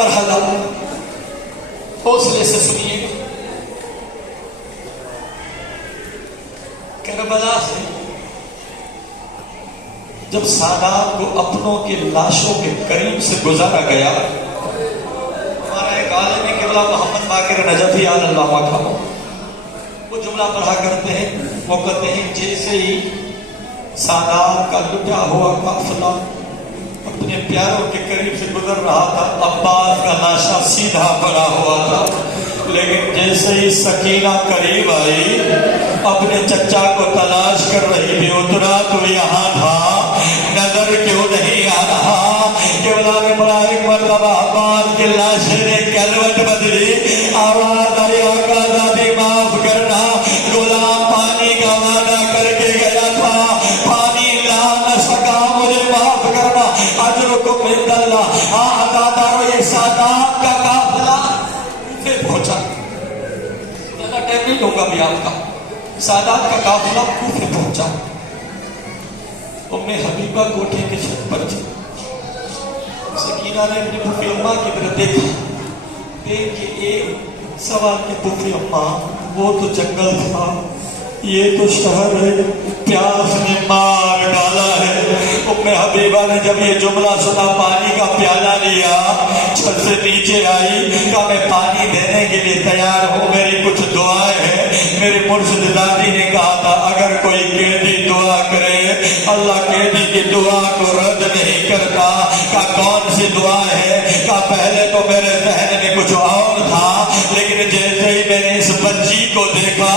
مرحلہ حوصلے سے سنیے گا. کربلا سے جب سادات کو اپنوں کے لاشوں کے قریب سے گزارا گیا، ہمارا ایک عالم قبلہ محمد باقر نجفی علیہ اللہ عنہ وہ جملہ پڑھا کرتے ہیں، وہ کہتے ہیں جیسے ہی سادات کا لٹا ہوا قافلہ اپنے پیاروں کے قریب سے گزر رہا تھا، عباس کا لاشا سیدھا پڑا ہوا تھا. لیکن جیسے ہی سکینہ قریب آئی، اپنے چچا کو تلاش کر رہی تھی، اترا تو یہاں تھا، نظر کیوں نہیں آ رہا؟ قبلہ نے بڑا ایک مرتبہ عباس کے لاشے نے کلوٹ بدلی، آواز آئی آقا ذاتی معاف کرنا، غلام پانی کا وعدہ کر کے گیا تھا، پانی لا نہ سکا، مجھے معاف کرنا، اجرکم عند اللہ. عزادارو یہ سادات کا قافلہ پھر پہنچا، زیادہ ٹائم نہیں لوں گا بھی آپ کا. سادات کا قافلہ کوفے پہنچا. ام حبیبہ کوٹھے کے چھت پر تھی. سکینہ نے اپنی پھوپھی اماں کی طرف دیکھا، دیکھ کے ایک سوال کی پھوپھی اماں وہ تو جنگل تھا، یہ تو شہر ہے، پیاس نے مار ڈالا ہے. ام حبیبہ نے جب یہ جملہ سنا، پانی کا پیالہ لیا، چھت سے نیچے آئی، کہا میں پانی دینے کے لیے تیار ہوں، میری کچھ دعائیں ہیں. میرے مرشد دادی نے کہا تھا اگر کوئی قیدی دعا کرے اللہ قیدی کی دعا کو رد نہیں کرتا. کہا کون سی دعا ہے؟ کہا پہلے تو میرے ذہن میں کچھ اور تھا، لیکن جیسے ہی میں نے اس بچی کو دیکھا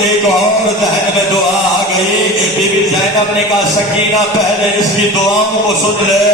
ایک اور ذہن میں دعا آ گئی. بی بی زینب نے کہا سکینہ پہلے اس کی دعاؤں کو سن لے،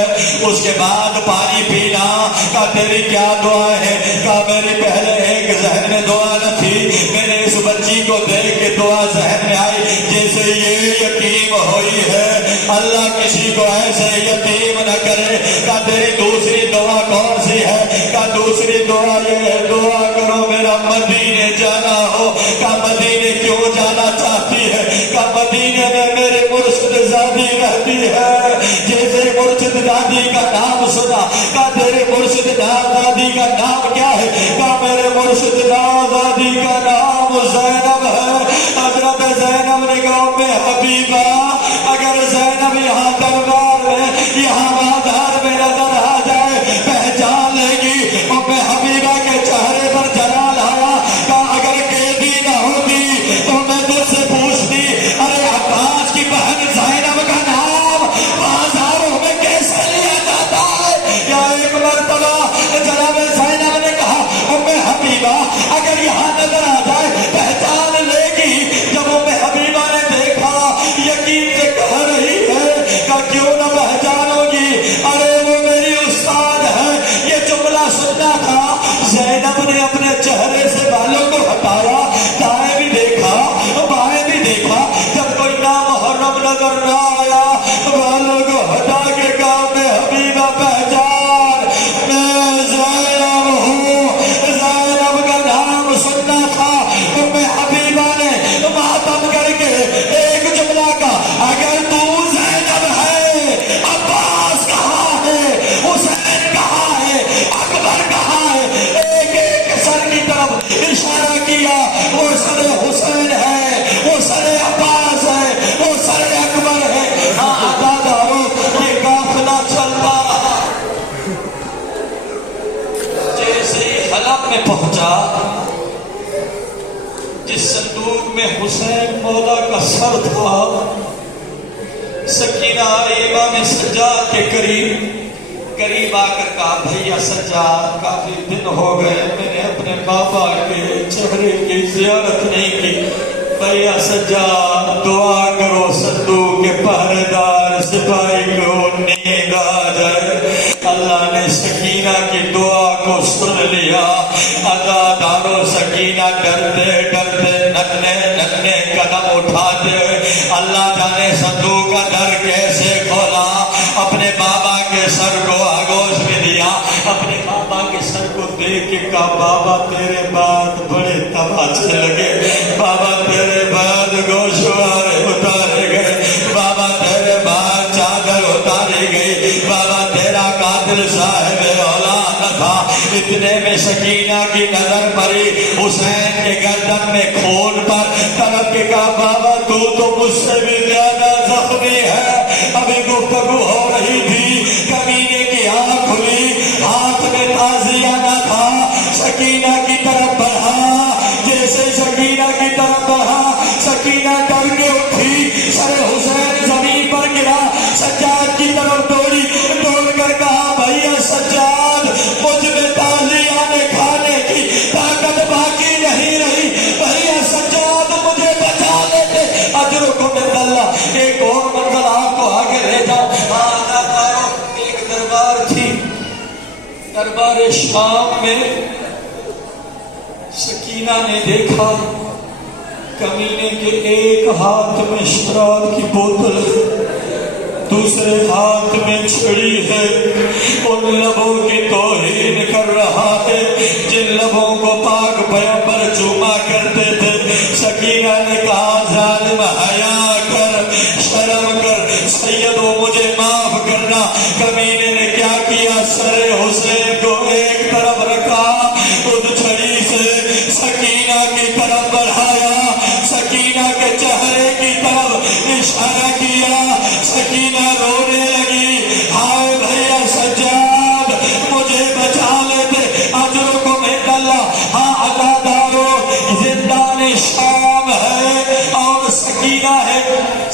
اس کے بعد پانی پینا. کہا تیری کیا دعا ہے؟ کہا میری پہلے ایک ذہن میں دعا نہ تھی، میں نے اس بچی کو دیکھ کے دعا ذہن میں آئی، جیسے یہ یتیم ہوئی ہے اللہ کسی کو ایسے یتیم نہ کرے. کہا تیری دوسری دعا کون سی ہے؟ کہا دوسری دعا یہ ہے دعا کرو میرا مدینے جانا ہو. کہا مدینے کیوں جانا چاہتی ہے؟ کہا مدینے میں میرے مرشد زادی رہتی ہے. جیسے مرشد دادی کا نام سنا، کہا تیرے مرشد دادی کا نام کیا ہے؟ کہا میرے مرشد دادی کا نام زینب ہے. حضرت زینب نے کہا ام حبیبہ اگر زینب یہاں دربار میں یہاں بازار میں نظر آ جائے پہچان لے گی. ام حبیبہ کے چہرے پر جلال آیا. کہا اگر قیدی نہ ہوتی تو میں تجھ سے پوچھتی ارے عباس کی بہن زینب کا نام بازاروں میں کیسے لیا جاتا ہے؟ یا ایک مرتبہ جناب زینب نے کہا ام حبیبہ اگر یہاں نظر آ جائے پہچان لے گی. جب ام حبیبہ نے دیکھا یقین سے کہہ رہی ہے کہ کیوں نہ پہچانو گی، ارے وہ میری استاد ہے. یہ جملہ سننا تھا. زینب نے اپنے چہرے سے بالوں کو ہٹایا، دائیں بھی دیکھا بائیں بھی دیکھا، جب کوئی نامحرم نظر نہ آیا بالوں کو ہٹا کے کہا میں حبیبہ پہچان میں زینب ہوں. زینب کا نام سننا تھا. ام حبیبہ نے ماتم کر کے ایک جملہ کا اگر تو زینب ہے عباس کہاں ہے، حسین کہاں ہے، اکبر کہاں ہے؟ ایک ایک سر کی طرف اشارہ کیا. وہ سر حسین ہے، وہ سر عباس ہے، وہ سر اکبر ہے. عزادارو یہ قافلہ چلتا رہا. جیسے ہی حلب میں پہنچا، جس صندوق میں حسین مولا کا سر تھا، سکینہ امام سجاد کے قریب آ کر کہا بھیا سجاد کافی دن ہو گئے میں نے اپنے بابا کے چہرے کی زیارت نہیں کی. بھیا سجاد دعا کرو صندوق کے پہرے دار سپاہی کو نیند آ جائے. اللہ نے سکینہ کی دعا کو سن لیا. عزادارو سکینہ ڈرتے ڈرتے ننھے قدم اٹھاتے اللہ جانے صندوق کا در کیسے کھولا، اپنے بابا کے سر کو آگوش میں دیا. اپنے بابا کے سر کو دیکھ کے کہا بابا تیرے بعد بڑے تماچے لگے، بابا تیرے بعد گوشوارے اتارے گئے، بابا تیرے بعد چادر اتاری گئی، بابا تیرا قاتل صاحب اولاد تھا. اتنے میں سکینہ کی نظر پڑی حسین کے گردن میں خون پر، طلب کے کہا بابا تو مجھ سے بھی زیادہ زخمی ہے۔ ابھی گفتگو ہو رہی تھی، کمینے کی آنکھ کھلی، ہاتھ میں تعزیہ نہ تھا، سکینہ کی طرف بڑھا، جیسے سکینہ کی طرف بڑھا سکینہ ڈر کے اٹھی، سر حسین زمین پر گرا، سجاد کی طرف دوڑی، دوڑ کر کہا بھیا سجاد مجھ میں تعزیہ نے کھانے کی طاقت باقی نہیں رہی، بھیا سجاد مجھے بچا لیتے، اجرکم عند اللہ۔ ایک اور منزل آپ کو آگے لے جاؤ، ایک دربار تھی، دربار شام میں سکینہ نے دیکھا کمینے کے ایک ہاتھ میں شراب کی بوتل ہے، دوسرے ہاتھ میں چھڑی ہے، ان لبوں کی توہین کر رہا ہے جن لبوں کو پاک پیغمبر چوما کرتے تھے۔ سکینہ نے کہا ظالم حیا کر، شرم کر، سیدو مجھے معاف کرنا۔ کمینے نے کیا کیا، سر حسین کو ایک طرف رکھا، اس چھڑی سے سکینہ کی طرف بڑھایا، سکینہ کے چہرے کی طرف اشارہ کیا، سکینہ رونے لگی، ہائے بھیا سجاد مجھے بچا لیتے، اجرکم عند اللہ۔ ہاں عزادارو زندان شام ہے اور سکینہ ہے۔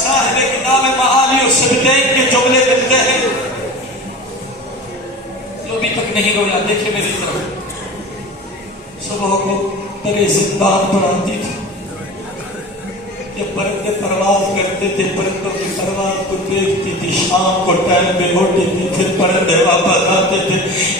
صاحب کتاب معالی الصبتین کے جملے ملتے ہیں، جو ابھی تک نہیں رویا دیکھے میری طرف، صبح کو تیرے زندان پر آتی تھی، جب پرندے پرواز کرتے تھے پرندوں کی پرواز کو دیکھتی تھی، شام کو ٹائم پہ ہوتی تھی، پھر پرندے واپس آتے تھے۔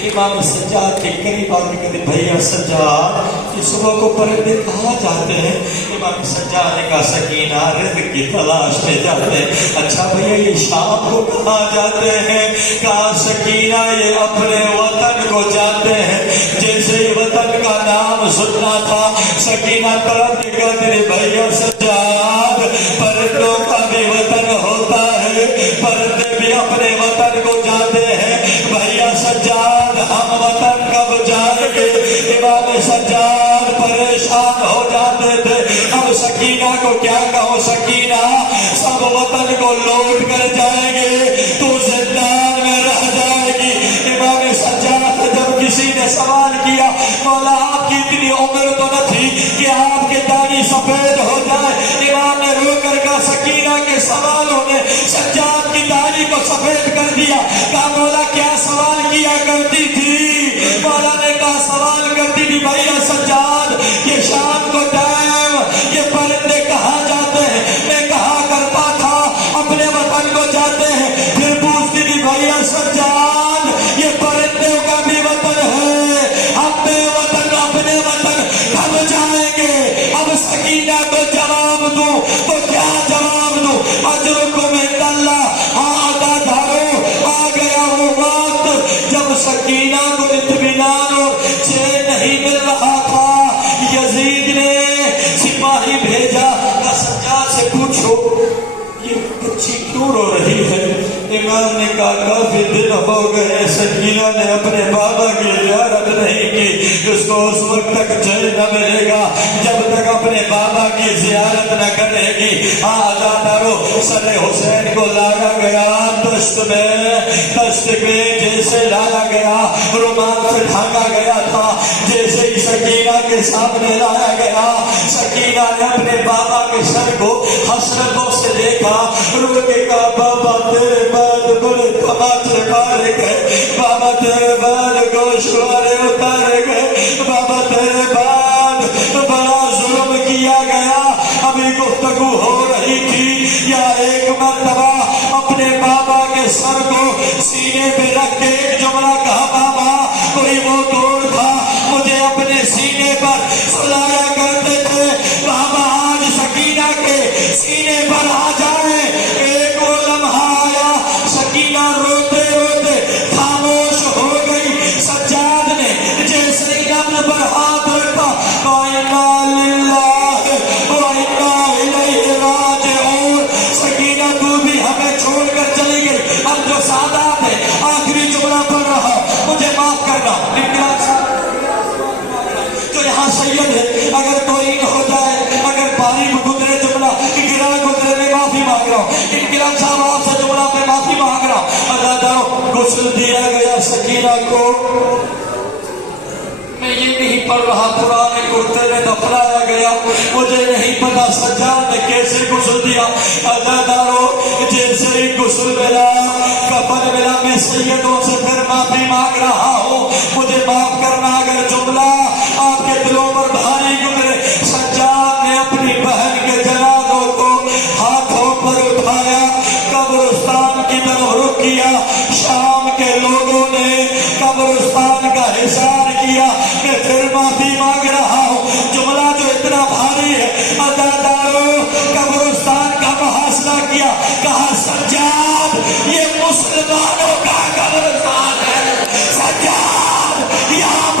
امام سجاد کے قریب آ کے کہتے بھیا سجاد یہ صبح کو پرندے کہاں جاتے ہیں؟ امام سجاد نے کہا سکینہ رزق کی تلاش میں جاتے ہیں۔ اچھا بھیا یہ شام کو کہاں جاتے ہیں؟ کہا سکینہ یہ اپنے وطن کو جاتے ہیں۔ جیسے ہی وطن کا نام سننا تھا سکینہ طرف نکلتی بھیا سجاد پرندوں کا بھی وطن ہوتا ہے، پرندے بھی اپنے وطن کو جاتے ہیں، بھیا سجاد ہم وطن کب جائیں گے؟ امام سجاد پریشان ہو جاتے تھے، اب سکینہ کو کیا کہو، سکینہ سب وطن کو لوٹ کر جائیں گے، تو زندان میں رہ جائے گی۔ امام سجاد جب کسی نے سوال کیا مولا آپ کی اتنی عمر تو نہ تھی کہ آپ کے داڑھی سفید ہو جائے، امام نے رو کر کہا سکینہ کے سوالوں نے سجاد کی داڑھی کو سفید کر دیا۔ کہا مولا کیا سوال کیا کرتی تھی؟ مولا نے کہا سوال کرتی تھی بھیا سجاد یہ شام کو ٹائم یہ پرندے کہاں جاتے ہیں؟ میں کہا کرتا تھا اپنے وطن کو جاتے ہیں، پھر پوچھتی تھی بھیا سجاد یہ پرندوں کا بھی وطن ہے، اپنے وطن کب جائیں گے؟ اب سکینہ کو جواب دوں تو کیا جواب دوں؟ اجرکم عند اللہ۔ عزادارو آ گیا وہ وقت جب سکینہ کو اطمینان اور چین نہیں مل رہا تھا، یزید نے سپاہی بھیجا، سجاد سے پوچھو یہ بچی کیوں رو رہی ہے؟ امام نے کہا کافی دن ہو گئے سکینہ نے اپنے بابا کی زیارت نہیں کی، اس کو اس وقت تک چین نہ ملے گا جب تک اپنے بابا کی زیارت نہ کرے گی۔ عزادارو سر حسین کو لایا گیا دشت میں جیسے لایا گیا، رومال سے ڈھانکا گیا تھا، جیسے ہی سکینہ کے سامنے لایا گیا سکینہ نے اپنے بابا کے سر کو حسرتوں سے دیکھا، رو کے کہا بابا تیرے بعد بڑے تماچے مارے گئے، بابا تیرے بعد گوشوارے اتارے گئے، بابا تیرے بعد بڑا ظلم کیا گیا۔ ابھی گفتگو ہو رہی تھی یا ایک مرتبہ اپنے بابا کے سر کو سینے پہ رکھ کے ایک جملہ کہا بابا کوئی وہ دور تھا مجھے اپنے سینے پر سلایا کرتے تھے، بابا آج سکینہ کے سینے پر آ جائے۔ ایک وہ لمحہ آیا سکینہ روتے روتے خاموش ہو گئی، سجاد نے جیسے ہی رب پر ہاتھ رکھا وَإِنَّا لِلَّهِ وَإِنَّا إِلَيْهِ رَاجِعُونَ، سکینہ تو بھی ہمیں چھوڑ کر چلی گئی، اب جو سادات ہے آخری جملہ پڑھ رہا مجھے معاف کرنا۔ دنیا کو میں یہ نہیں پڑھ رہا پرانے کرتے میں دفنایا گیا، مجھے نہیں پتا سجاد نے کیسے غسل دیا، عزادارو جیسے ہی غسل ملا کفن ملا، میں سیدوں سے پھر معافی مانگ رہا ہوں، مجھے معاف کرنا اگر جملہ آپ کے دلوں پر بھاری گزرے۔ سجاد نے اپنی بہن کے جنازوں کو ہاتھوں پر اٹھایا، قبرستان کی طرف رخ کیا، شام کے لوگوں نے قبرستان کا حصار کیا، میں پھر معافی مانگ رہا ہوں، جملہ جو اتنا بھاری ہے، عزادارو قبرستان کا محاصرہ کیا، کہا سجاد یہ مسلمانوں کا قبرستان ہے، سجاد یہاں